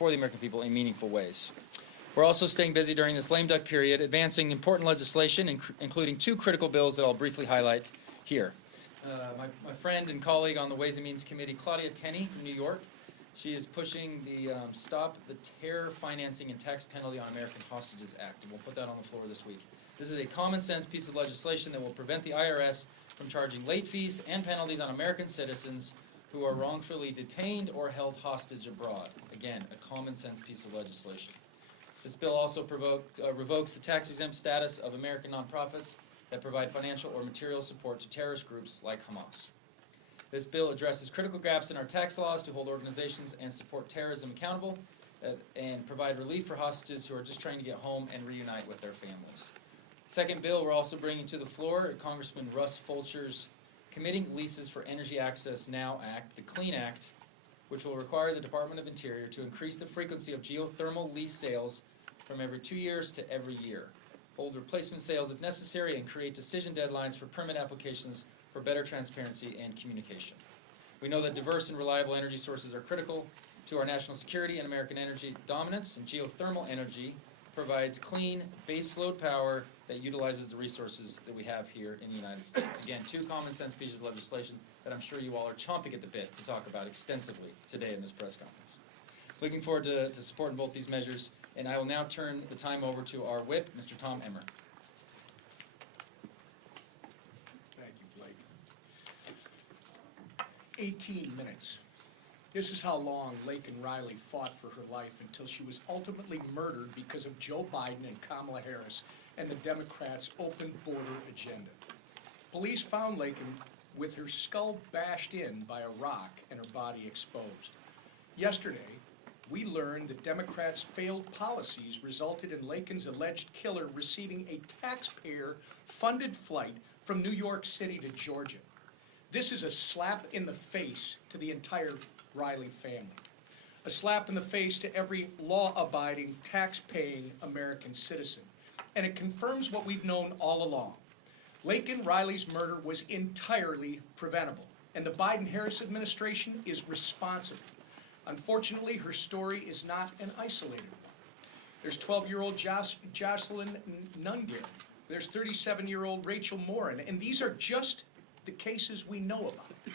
for the American people in meaningful ways. We're also staying busy during this lame duck period, advancing important legislation, including two critical bills that I'll briefly highlight here. My friend and colleague on the Ways and Means Committee, Claudia Tenney from New York, she is pushing the Stop the Terror Financing and Tax Penalty on American Hostages Act, and we'll put that on the floor this week. This is a common sense piece of legislation that will prevent the IRS from charging late fees and penalties on American citizens who are wrongfully detained or held hostage abroad. Again, a common sense piece of legislation. This bill also revokes the tax-exempt status of American nonprofits that provide financial or material support to terrorist groups like Hamas. This bill addresses critical gaps in our tax laws to hold organizations and support terrorism accountable and provide relief for hostages who are just trying to get home and reunite with their families. Second bill we're also bringing to the floor, Congressman Russ Fulcher's Committing Leases for Energy Access Now Act, the CLEAN Act, which will require the Department of Interior to increase the frequency of geothermal lease sales from every 2 years to every year, hold replacement sales if necessary, and create decision deadlines for permit applications for better transparency and communication. We know that diverse and reliable energy sources are critical to our national security and American energy dominance, and geothermal energy provides clean baseload power that utilizes the resources that we have here in the United States. Again, two common sense pieces of legislation that I'm sure you all are chomping at the bit to talk about extensively today in this press conference. Looking forward to supporting both these measures, and I will now turn the time over to our whip, Mr. Tom Emmer. Thank you, Blake. 18 minutes. This is how long Laken Riley fought for her life until she was ultimately murdered because of Joe Biden and Kamala Harris and the Democrats' open border agenda. Police found Laken with her skull bashed in by a rock and her body exposed. Yesterday, we learned that Democrats' failed policies resulted in Laken's alleged killer receiving a taxpayer-funded flight from New York City to Georgia. This is a slap in the face to the entire Riley family. A slap in the face to every law-abiding, tax-paying American citizen. And it confirms what we've known all along. Laken Riley's murder was entirely preventable, and the Biden-Harris administration is responsible. Unfortunately, her story is not an isolated one. There's 12-year-old Jocelyn Nungair. There's 37-year-old Rachel Morin, and these are just the cases we know about.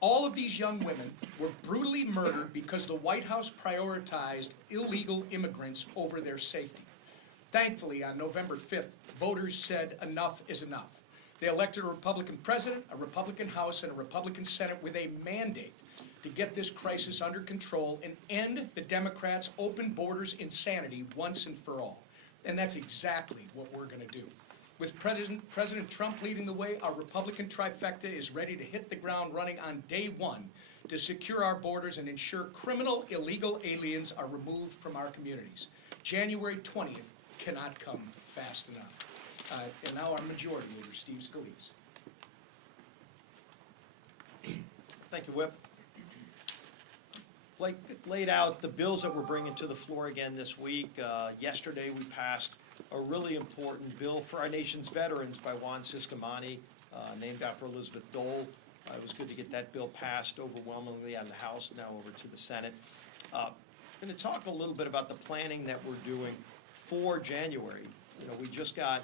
All of these young women were brutally murdered because the White House prioritized illegal immigrants over their safety. Thankfully, on November 5th, voters said enough is enough. They elected a Republican president, a Republican House, and a Republican Senate with a mandate to get this crisis under control and end the Democrats' open borders insanity once and for all. And that's exactly what we're going to do. With President Trump leading the way, our Republican trifecta is ready to hit the ground running on day one to secure our borders and ensure criminal illegal aliens are removed from our communities. January 20th cannot come fast enough. And now our Majority Leader, Steve Scalise. Thank you, Whip. Blake laid out the bills that we're bringing to the floor again this week. Yesterday we passed a really important bill for our nation's veterans by Juan Ciscomani, named after Elizabeth Dole. It was good to get that bill passed overwhelmingly on the House, now over to the Senate. I'm going to talk a little bit about the planning that we're doing for January. You know, we just got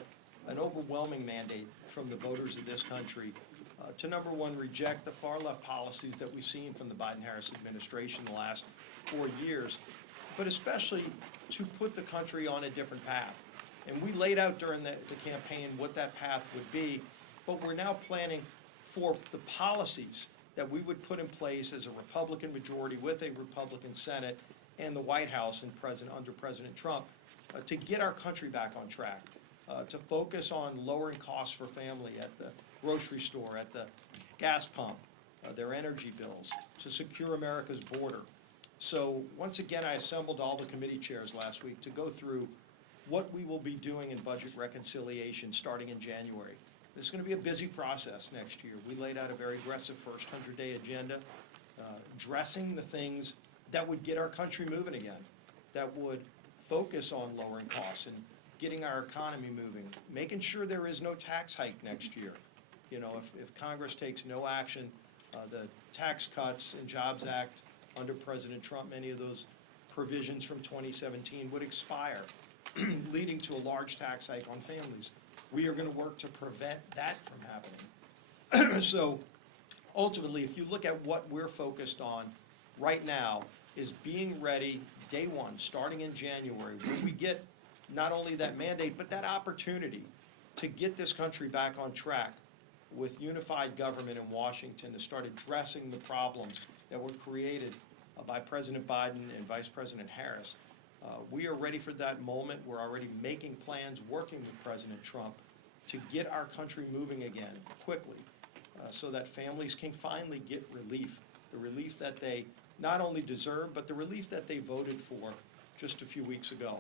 an overwhelming mandate from the voters of this country to, number one, reject the far-left policies that we've seen from the Biden-Harris administration the last 4 years, but especially to put the country on a different path. And we laid out during the campaign what that path would be, but we're now planning for the policies that we would put in place as a Republican majority with a Republican Senate and the White House and under President Trump to get our country back on track, to focus on lowering costs for family at the grocery store, at the gas pump, their energy bills, to secure America's border. So once again, I assembled all the committee chairs last week to go through what we will be doing in budget reconciliation starting in January. This is going to be a busy process next year. We laid out a very aggressive first 100-day agenda, addressing the things that would get our country moving again, that would focus on lowering costs and getting our economy moving, making sure there is no tax hike next year. You know, if Congress takes no action, the Tax Cuts and Jobs Act under President Trump, many of those provisions from 2017 would expire, leading to a large tax hike on families. We are going to work to prevent that from happening. So ultimately, if you look at what we're focused on right now, is being ready day one, starting in January, when we get not only that mandate, but that opportunity to get this country back on track with unified government in Washington to start addressing the problems that were created by President Biden and Vice President Harris. We are ready for that moment. We're already making plans, working with President Trump to get our country moving again quickly so that families can finally get relief, the relief that they not only deserve, but the relief that they voted for just a few weeks ago.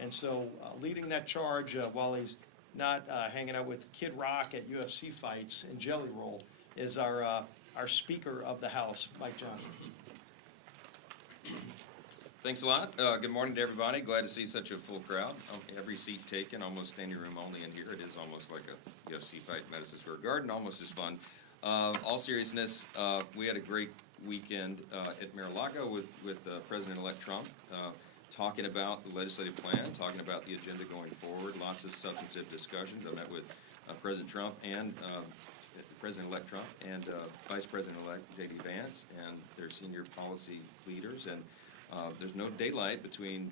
And so leading that charge while he's not hanging out with Kid Rock at UFC fights and Jelly Roll is our Speaker of the House, Mike Johnson. Thanks a lot. Good morning to everybody. Glad to see such a full crowd. Every seat taken, almost standing room only in here. It is almost like a UFC fight in Madison Square Garden, almost as fun. All seriousness, we had a great weekend at Mar-a-Lago with President-elect Trump, talking about the legislative plan, talking about the agenda going forward, lots of substantive discussions. I met with President Trump and President-elect Trump and Vice President-elect J.D. Vance and their senior policy leaders, and there's no daylight between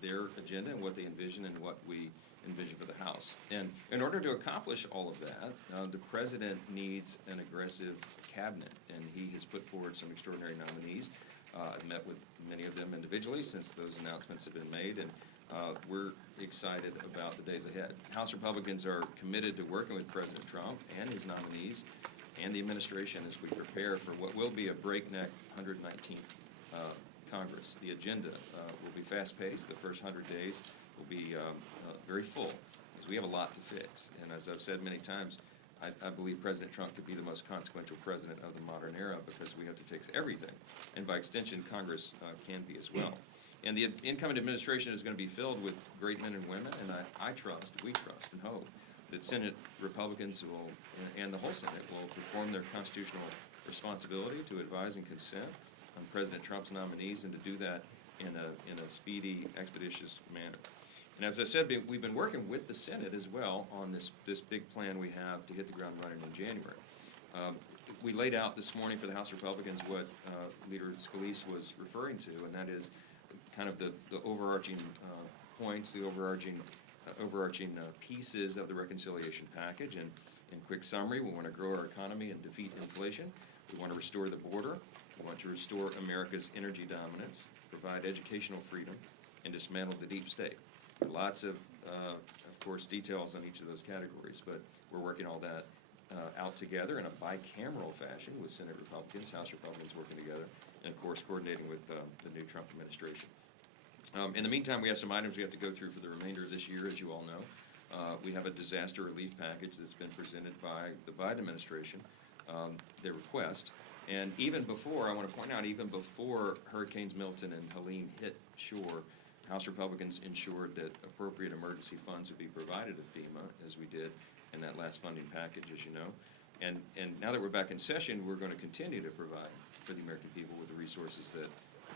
their agenda and what they envision and what we envision for the House. And in order to accomplish all of that, the President needs an aggressive cabinet, and he has put forward some extraordinary nominees. I've met with many of them individually since those announcements have been made, and we're excited about the days ahead. House Republicans are committed to working with President Trump and his nominees and the administration as we prepare for what will be a breakneck 119th Congress. The agenda will be fast-paced. The first 100 days will be very full, because we have a lot to fix. And as I've said many times, I believe President Trump could be the most consequential president of the modern era because we have to fix everything. And by extension, Congress can be as well. And the incoming administration is going to be filled with great men and women, and I trust, we trust and hope that Senate Republicans will, and the whole Senate, will perform their constitutional responsibility to advise and consent on President Trump's nominees, and to do that in a speedy, expeditious manner. And as I said, we've been working with the Senate as well on this big plan we have to hit the ground running in January. We laid out this morning for the House Republicans what Leader Scalise was referring to, and that is kind of the overarching points, the overarching pieces of the reconciliation package. And in quick summary, we want to grow our economy and defeat inflation. We want to restore the border. We want to restore America's energy dominance, provide educational freedom, and dismantle the deep state. Lots of course, details on each of those categories, but we're working all that out together in a bicameral fashion with Senate Republicans, House Republicans working together, and of course coordinating with the new Trump administration. In the meantime, we have some items we have to go through for the remainder of this year, as you all know. We have a disaster relief package that's been presented by the Biden administration, their request. And even before, I want to point out, even before Hurricanes Milton and Helene hit shore, House Republicans ensured that appropriate emergency funds would be provided to FEMA, as we did in that last funding package, as you know. And now that we're back in session, we're going to continue to provide for the American people with the resources that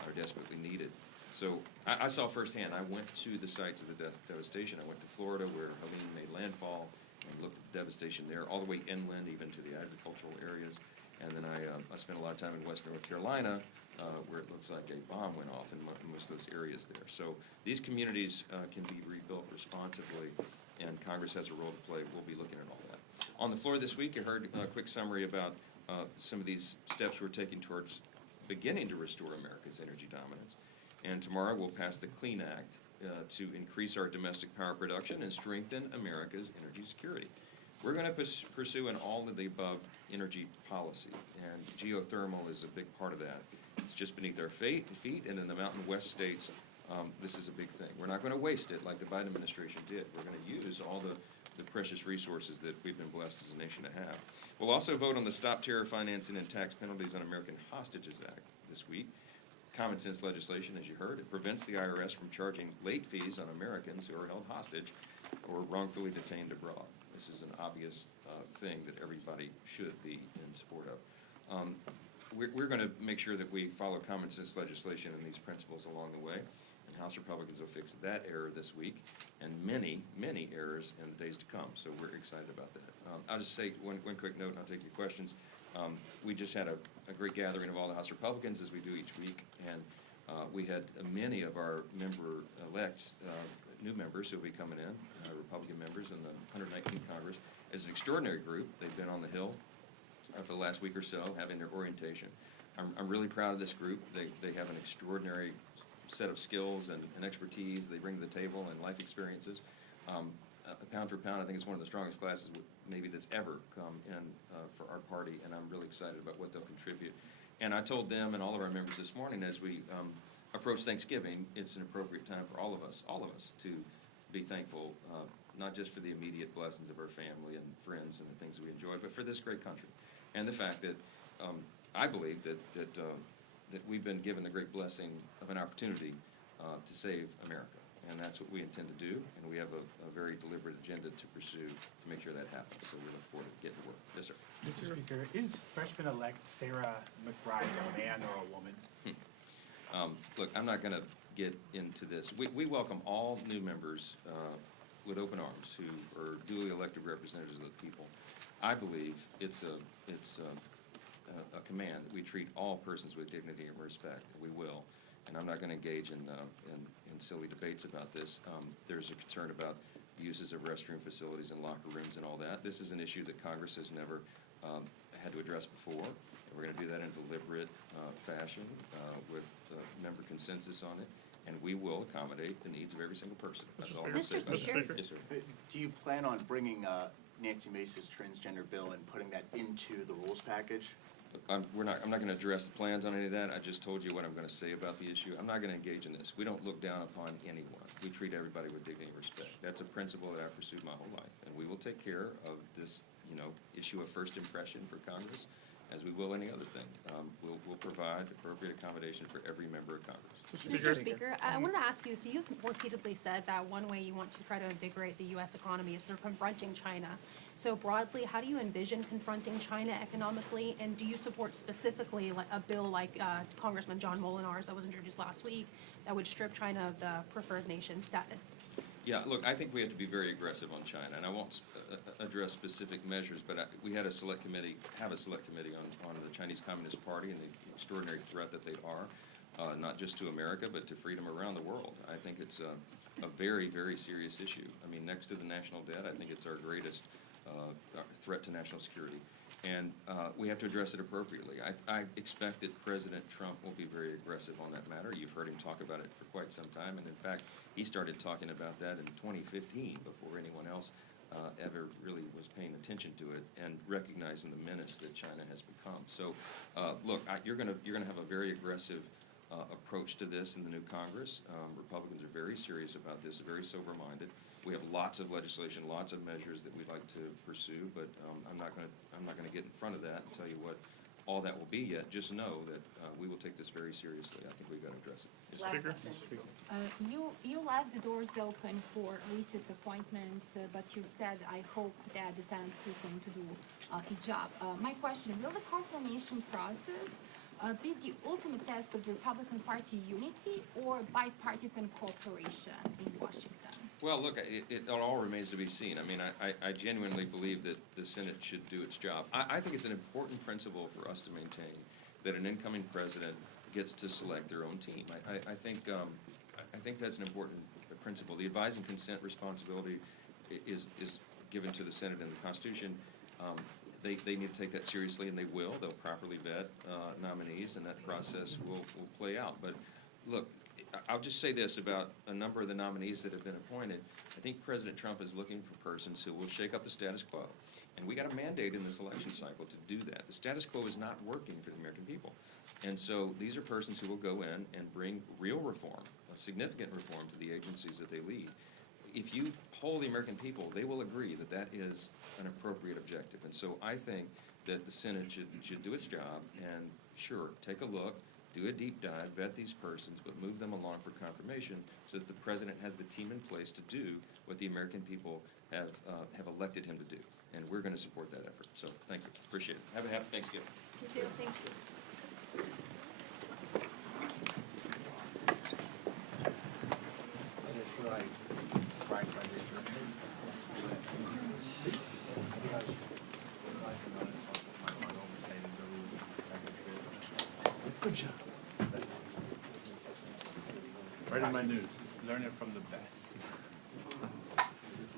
are desperately needed. So I saw firsthand, I went to the sites of the devastation. I went to Florida, where Helene made landfall, and looked at the devastation there, all the way inland, even to the agricultural areas. And then I spent a lot of time in western North Carolina, where it looks like a bomb went off in most of those areas there. So these communities can be rebuilt responsibly, and Congress has a role to play. We'll be looking at all that. On the floor this week, you heard a quick summary about some of these steps we're taking towards beginning to restore America's energy dominance. And tomorrow we'll pass the Clean Act to increase our domestic power production and strengthen America's energy security. We're going to pursue an all-of-the-above energy policy, and geothermal is a big part of that. It's just beneath our feet, and in the Mountain West states, this is a big thing. We're not going to waste it like the Biden administration did. We're going to use all the precious resources that we've been blessed as a nation to have. We'll also vote on the Stop Terror Financing and Tax Penalties on American Hostages Act this week. Common sense legislation, as you heard. It prevents the IRS from charging late fees on Americans who are held hostage or wrongfully detained abroad. This is an obvious thing that everybody should be in support of. we're going to make sure that we follow common sense legislation and these principles along the way. And House Republicans will fix that error this week and many, many errors in the days to come. So we're excited about that. I'll just say one quick note and I'll take your questions. We just had a great gathering of all the House Republicans, as we do each week, and we had many of our member-elects, new members who will be coming in, Republican members in the 119th Congress. It's an extraordinary group. They've been on the Hill for the last week or so, having their orientation. I'm really proud of this group. They have an extraordinary set of skills and expertise they bring to the table and life experiences. Pound for pound, I think it's one of the strongest classes maybe that's ever come in for our party, and I'm really excited about what they'll contribute. And I told them and all of our members this morning, as we approach Thanksgiving, it's an appropriate time for all of us to be thankful, not just for the immediate blessings of our family and friends and the things that we enjoy, but for this great country. And the fact that I believe that we've been given the great blessing of an opportunity to save America. And that's what we intend to do, and we have a very deliberate agenda to pursue to make sure that happens. So we look forward to getting to work. Yes, sir. Mr. Speaker, is freshman-elect Sarah McBride a man or a woman? Look, I'm not going to get into this. We welcome all new members with open arms who are duly elected representatives of the people. I believe it's a command that we treat all persons with dignity and respect. We will. And I'm not going to engage in silly debates about this. There's a concern about the uses of restroom facilities and locker rooms and all that. This is an issue that Congress has never had to address before. And we're going to do that in a deliberate fashion with member consensus on it. And we will accommodate the needs of every single person. That's all I'm going to say. Mr. Speaker. Yes, sir. Do you plan on bringing Nancy Mace's transgender bill and putting that into the rules package? I'm not going to address the plans on any of that. I just told you what I'm going to say about the issue. I'm not going to engage in this. We don't look down upon anyone. We treat everybody with dignity and respect. That's a principle that I've pursued my whole life. And we will take care of this, issue of first impression for Congress, as we will any other thing. We'll provide appropriate accommodation for every member of Congress. Mr. Speaker, I wanted to ask you, so you've repeatedly said that one way you want to try to invigorate the U.S. economy is through confronting China. So broadly, how do you envision confronting China economically, and do you support specifically a bill like Congressman John Molinar's that was introduced last week that would strip China of the preferred nation status? Yeah, look, I think we have to be very aggressive on China, and I won't address specific measures, but we had a select committee on the Chinese Communist Party and the extraordinary threat that they are, not just to America, but to freedom around the world. I think it's a very, very serious issue. I mean, next to the national debt, I think it's our greatest threat to national security. And we have to address it appropriately. I expect that President Trump will be very aggressive on that matter. You've heard him talk about it for quite some time, and in fact, he started talking about that in 2015 before anyone else ever really was paying attention to it and recognizing the menace that China has become. So, look, you're going to have a very aggressive approach to this in the new Congress. Republicans are very serious about this, very sober-minded. We have lots of legislation, lots of measures that we'd like to pursue, but I'm not going to get in front of that and tell you what all that will be yet. Just know that we will take this very seriously. I think we've got to address it. Yes, Last sir. question. You left the doors open for recess appointments, but you said, I hope that the Senate is going to do a job. My question, will the confirmation process be the ultimate test of the Republican Party unity or bipartisan cooperation in Washington? Well, look, it all remains to be seen. I mean, I genuinely believe that the Senate should do its job. I think it's an important principle for us to maintain that an incoming president gets to select their own team. I think that's an important principle. The advising consent responsibility is given to the Senate in the Constitution. They need to take that seriously, and they will. They'll properly vet nominees, and that process will play out. But look, I'll just say this about a number of the nominees that have been appointed. I think President Trump is looking for persons who will shake up the status quo. And we got a mandate in this election cycle to do that. The status quo is not working for the American people. And so these are persons who will go in and bring real reform, a significant reform to the agencies that they lead. If you poll the American people, they will agree that that is an appropriate objective. And so I think that the Senate should do its job and, sure, take a look, do a deep dive, vet these persons, but move them along for confirmation so that the president has the team in place to do what the American people have elected him to do. And we're going to support that effort. So thank you. Appreciate it. Have a happy Thanksgiving. You too. Thanks. Good job. Right in my news. Learn it from the best.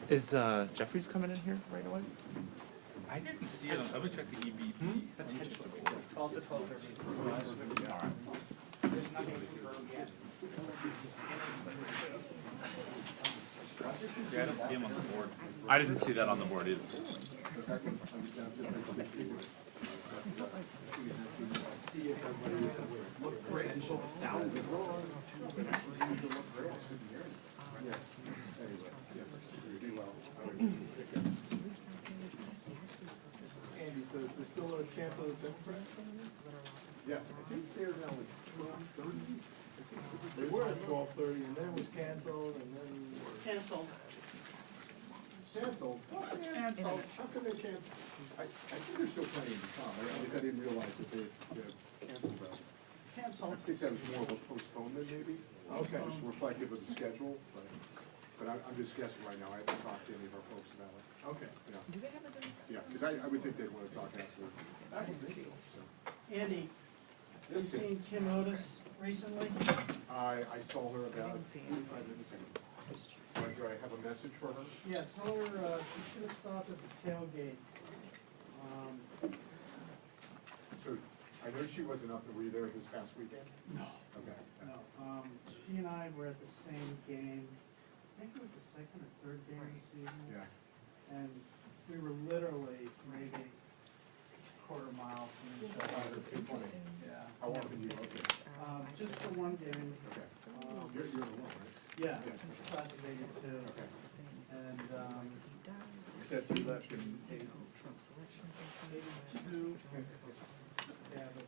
Is Jeffries coming in here right away? I didn't see it. Let me check the EBP. Potentially, 12 to 12:30. There's nothing confirmed yet. Yeah, I don't see him on the board. I didn't see that on the board either. Andy says there's still a chance of the Democrats coming in? Yes, I think they're now at 12:30. They were at 12:30 and then it was canceled and then. Canceled. Canceled? Canceled. How can they cancel? I think they're still planning to come. I guess I didn't realize that they canceled that. Canceled. I think that was more of a postponement maybe. Okay. Just reflective of the schedule, but I'm just guessing right now. I haven't talked to any of our folks about it. Okay. Yeah. Do they have a dinner? Yeah, because I would think they'd want to talk after. I would think so. Andy, you seen Kim Otis recently? I saw her about didn't see it. 45 minutes ago. Do I have a message for her? Yeah, tell her, she should have stopped at the tailgate. So, I know she wasn't up, were you there this past weekend? No. Okay. No, she and I were at the same game, I think it was the second or third game of the season. Yeah. And we were literally maybe a quarter mile from each Oh, other. that's too funny. Yeah. How often do you go there? Just for one game. Okay. Um, You're the one, right? Yeah, Yeah. Class of '82. Okay. And, Except you left in '82. Yeah, but,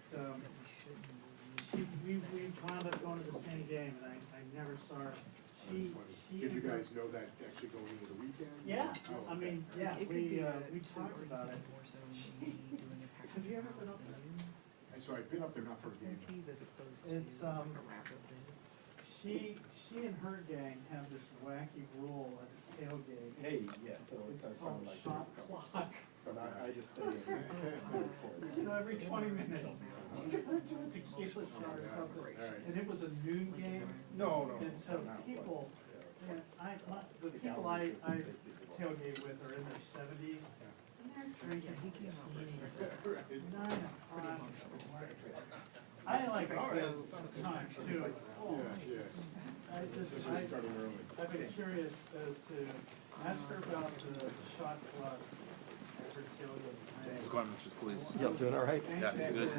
we wound up going to the same game, and I never saw her. She Did you guys know that actually going into the weekend? Yeah, Oh, I okay. mean, yeah, It could be we talked about it. Have you ever been up there? And so I've been up there not for a game. as opposed to It's, a wrapper bit. she and her gang have this wacky rule at the tailgate. Hey, yeah, so It's called shot clock. But I just stay in. You know, every 20 minutes, they're doing tequila shot or something. Alright. And it was a noon game, No, no. and so people, and the people I tailgate with are in their 70s, and they're drinking martinis at 9 o'clock. I like it sometimes too. Oh, Yeah, yes. This is starting early. I've been curious as to, ask her about the shot clock at her tailgate. How's it going, Mr. Scalise? Yep, doing all right? Yeah, good.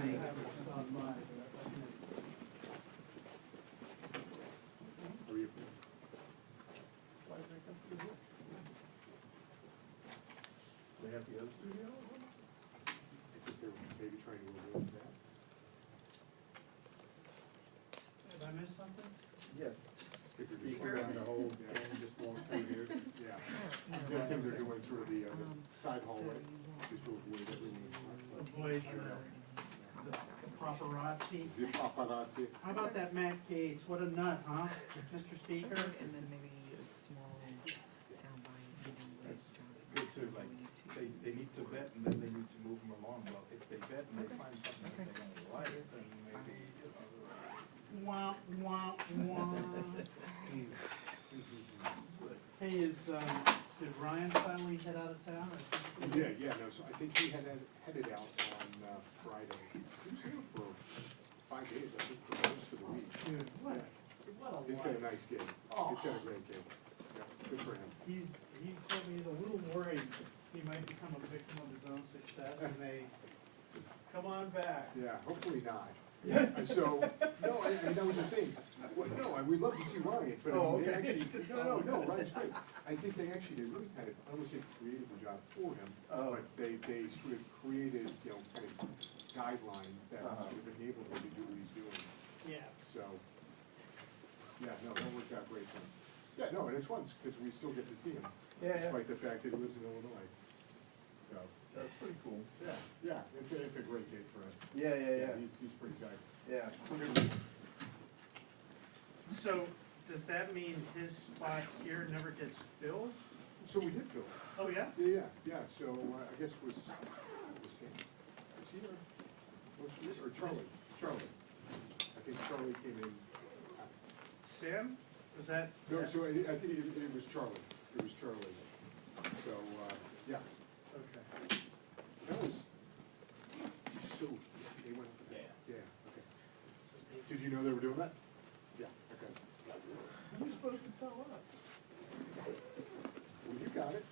Are you? They have the other studio? I think they're maybe trying to remove that. Did I miss something? Yes. Speaker down the whole, and just walk through here, yeah. That's him, they're doing sort of the side hallway, just to avoid everyone. Avoid the paparazzi. The paparazzi. How about that Matt Gates? What a nut, huh, Mr. Speaker? And then maybe a small soundbite, maybe with Johnson. Good too, like, they need to vet and then they need to move them along, well, if they vet and they find something that they don't like, then maybe, Wah, wah, wah. Hey, did Ryan finally head out of town? Or is he still- Yeah, no, so I think he headed out on Friday. He was here for 5 days, I think, for most of the week. Dude, what a He's got a life. nice gig. Oh. He's got a great gig. Yeah, good for him. He told me he's a little worried he might become a victim of his own success and may come on back. Yeah, hopefully not. And so, no, I mean, that was the thing. Well, no, we'd love to see Ryan, but I mean, they actually, no, Ryan's great. I think they really kind of, I don't want to say created the job for him, but they sort of created, kind of guidelines that sort of enabled him to do what he's doing. Yeah. So, yeah, no, that worked out great for him. Yeah, no, and it's fun, because we still get to see him, Yeah, yeah. despite the fact that he lives in Illinois. So, That's pretty cool. Yeah, it's a great gig for him. Yeah. He's pretty excited. Yeah. So, does that mean his spot here never gets filled? So we did fill it. Oh, yeah? Yeah, so I guess was Sam, was he or, or Charlie? Charlie. I think Charlie came in. Sam? Was that? No, so I think it was Charlie. It was Charlie. So, yeah, Okay. that was, so, they went up with that? Yeah, okay. Did you know they were doing that? Yeah, okay. Who's supposed to tell us? Well, you got it.